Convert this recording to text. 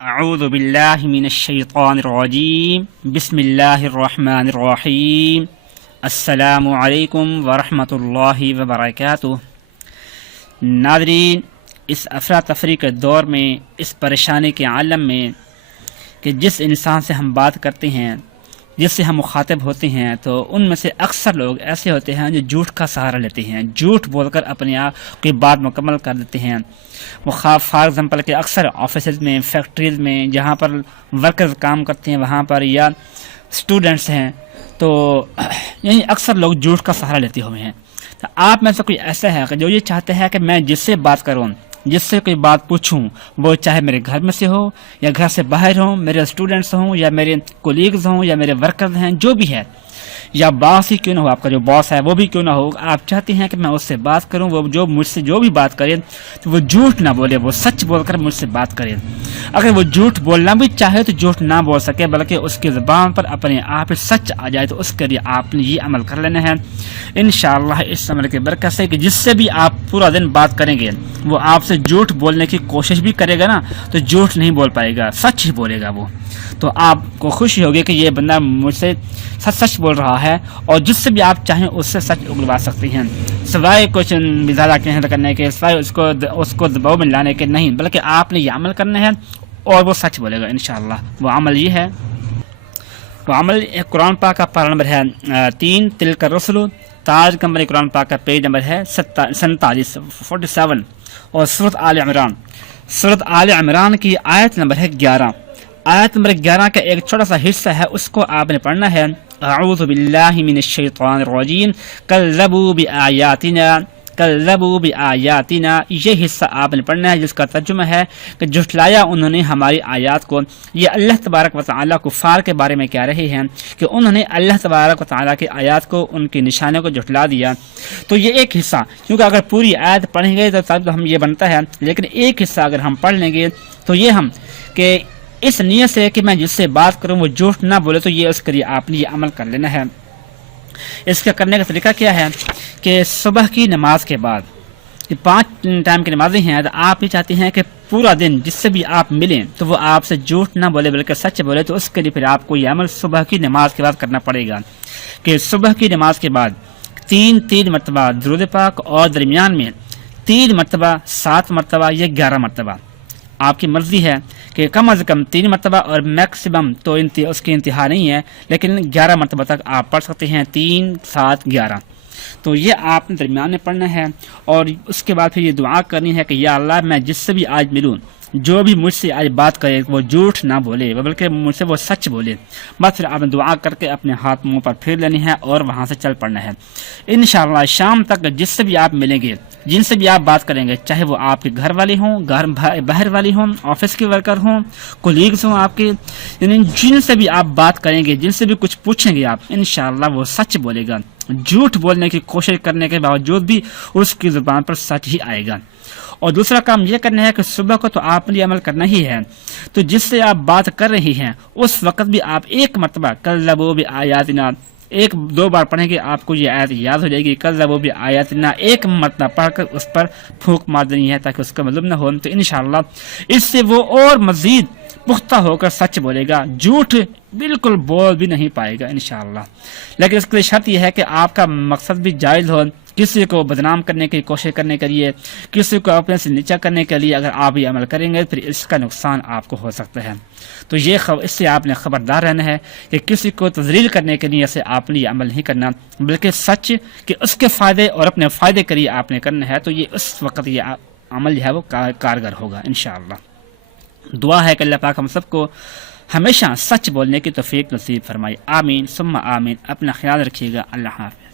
اعوذ باللہ من الشیطان الرجیم بسم اللہ الرحمن الرحیم السلام علیکم ورحمۃ اللہ وبرکاتہ ناظرین، اس افراتفری کے دور میں، اس پریشانی کے عالم میں، کہ جس انسان سے ہم بات کرتے ہیں جس سے ہم مخاطب ہوتے ہیں، تو ان میں سے اکثر لوگ ایسے ہوتے ہیں جو جھوٹ کا سہارا لیتے ہیں۔ جھوٹ بول کر اپنے آپ کی بات مکمل کر دیتے ہیں۔ وہ خواب فار ایگزامپل کہ اکثر آفیسز میں فیکٹریز میں، جہاں پر ورکرز کام کرتے ہیں، وہاں پر یا اسٹوڈنٹس ہیں، تو یعنی اکثر لوگ جھوٹ کا سہارا لیتے ہوئے ہیں۔ تو آپ میں سے کوئی ایسا ہے کہ جو یہ چاہتے ہیں کہ میں جس سے بات کروں جس سے کوئی بات پوچھوں، وہ چاہے میرے گھر میں سے ہو، یا گھر سے باہر ہوں، میرے اسٹوڈنٹس ہوں، یا میرے کولیگز ہوں، یا میرے ورکرز ہیں، جو بھی ہے۔ یا باس ہی کیوں نہ ہو، آپ کا جو باس ہے وہ بھی کیوں نہ ہو، آپ چاہتے ہیں کہ میں اس سے بات کروں، وہ جو مجھ سے جو بھی بات کرے، تو وہ جھوٹ نہ بولے، وہ سچ بول کر مجھ سے بات کرے۔ اگر وہ جھوٹ بولنا بھی چاہے تو جھوٹ نہ بول سکے، بلکہ اس کی زبان پر اپنے آپ سچ آ جائے تو اس کے لیے آپ نے یہ عمل کر لینا ہے۔ انشاءاللہ اس عمل کے برکت سے کہ جس سے بھی آپ پورا دن بات کریں گے، وہ آپ سے جھوٹ بولنے کی کوشش بھی کرے گا نا، تو جھوٹ نہیں بول پائے گا، سچ ہی بولے گا وہ۔ تو آپ کو خوشی ہوگی کہ یہ بندہ مجھ سے سچ سچ بول رہا ہے۔ ہے اور جس سے بھی آپ چاہیں اس سے سچ اگلوا سکتے ہیں۔ سوائے کچھ زیادہ کہنے کرنے کے، سوائے اس کو اس کو دباؤ میں لانے کے نہیں، بلکہ آپ نے یہ عمل کرنا ہے اور وہ سچ بولے گا انشاءاللہ۔ وہ عمل یہ ہے، وہ عمل قرآن پاک کا پارا نمبر ہے تین تل کا رسول تاج کمبر قرآن پاک کا پیج نمبر ہے سینتالیس فورٹی سیون، اور صورت عال عمران۔ صورت عال عمران کی آیت نمبر ہے گیارہ۔ آیت نمبر گیارہ کا ایک چھوٹا سا حصہ ہے، اس کو آپ نے پڑھنا ہے۔ اعوذ باللہ من الشیطان الرجیم کذبوا بآیاتنا کذبوا بآیاتنا یہ حصہ آپ نے پڑھنا ہے، جس کا ترجمہ ہے کہ جھٹلایا انہوں نے ہماری آیات کو۔ یہ اللہ تبارک و تعالیٰ کفار کے بارے میں کہہ رہے ہیں کہ انہوں نے اللہ تبارک و تعالیٰ کی آیات کو، ان کی نشانوں کو جھٹلا دیا۔ تو یہ ایک حصہ، کیونکہ اگر پوری آیت پڑھیں گے تو تب ہم یہ بنتا ہے۔ لیکن ایک حصہ اگر ہم پڑھ لیں گے تو یہ ہم کہ اس نیت سے کہ میں جس سے بات کروں وہ جھوٹ نہ بولے تو یہ اس کے لیے آپ نے یہ عمل کر لینا ہے۔ اس کا کرنے کا طریقہ کیا ہے کہ صبح کی نماز کے بعد پانچ ٹائم کی نمازیں ہیں، تو آپ یہ چاہتے ہیں کہ پورا دن جس سے بھی آپ ملیں تو وہ آپ سے جھوٹ نہ بولے بلکہ سچ بولے، تو اس کے لیے پھر آپ کو یہ عمل صبح کی نماز کے بعد کرنا پڑے گا۔ کہ صبح کی نماز کے بعد تین تین مرتبہ درود پاک اور درمیان میں تین مرتبہ، سات مرتبہ یا گیارہ مرتبہ۔ آپ کی مرضی ہے کہ کم از کم تین مرتبہ اور میکسیمم تو اس کی انتہا نہیں ہے، لیکن گیارہ مرتبہ تک آپ پڑھ سکتے ہیں، تین، سات، گیارہ۔ تو یہ آپ نے درمیان میں پڑھنا ہے اور اس کے بعد پھر یہ دعا کرنی ہے کہ یا اللہ میں جس سے بھی آج ملوں جو بھی مجھ سے آج بات کرے وہ جھوٹ نہ بولے، بلکہ مجھ سے وہ سچ بولے۔ بس پھر آپ نے دعا کر کے اپنے ہاتھ منہ پر پھیر لینی ہے اور وہاں سے چل پڑنا ہے۔ انشاءاللہ شام تک جس سے بھی آپ ملیں گے، جن سے بھی آپ بات کریں گے، چاہے وہ آپ کے گھر والے ہوں، گھر باہر والی ہوں، آفس کے ورکر ہوں کولیگز ہوں آپ کے یعنی جن سے بھی آپ بات کریں گے، جن سے بھی کچھ پوچھیں گے آپ، انشاءاللہ وہ سچ بولے گا۔ جھوٹ بولنے کی کوشش کرنے کے باوجود بھی اس کی زبان پر سچ ہی آئے گا۔ اور دوسرا کام یہ کرنا ہے کہ صبح کو تو آپ نے عمل کرنا ہی ہے۔ تو جس سے آپ بات کر رہی ہیں، اس وقت بھی آپ ایک مرتبہ کل لبو بھی آیات ایک دو بار پڑھیں گے آپ کو یہ آیت یاد ہو جائے گی۔ کل لبو بھی آیات ایک مرتبہ پڑھ کر اس پر پھونک مار دینی ہے تاکہ اس کا مطلب نہ ہو۔ تو انشاءاللہ اس سے وہ اور مزید پختہ ہو کر سچ بولے گا۔ جھوٹ بالکل بول بھی نہیں پائے گا انشاءاللہ۔ لیکن اس کے لیے شرط یہ ہے کہ آپ کا مقصد بھی جائز ہو۔ کسی کو بدنام کرنے کی کوشش کرنے کے لیے، کسی کو اپنے سے نیچا کرنے کے لیے اگر آپ یہ عمل کریں گے، پھر اس کا نقصان آپ کو ہو سکتا ہے۔ تو یہ خبر اس سے آپ نے خبردار رہنا ہے کہ کسی کو تزلیل کرنے کے لیے سے آپ نے یہ عمل نہیں کرنا، بلکہ سچ کہ اس کے فائدے اور اپنے فائدے کے لیے آپ نے کرنا ہے، تو یہ اس وقت یہ عمل جو ہے وہ کارگر ہوگا انشاءاللہ۔ دعا ہے کہ اللہ پاک ہم سب کو ہمیشہ سچ بولنے کی توفیق نصیب فرمائی آمین۔ ثم آمین۔ اپنا خیال رکھیے گا۔ اللہ حافظ۔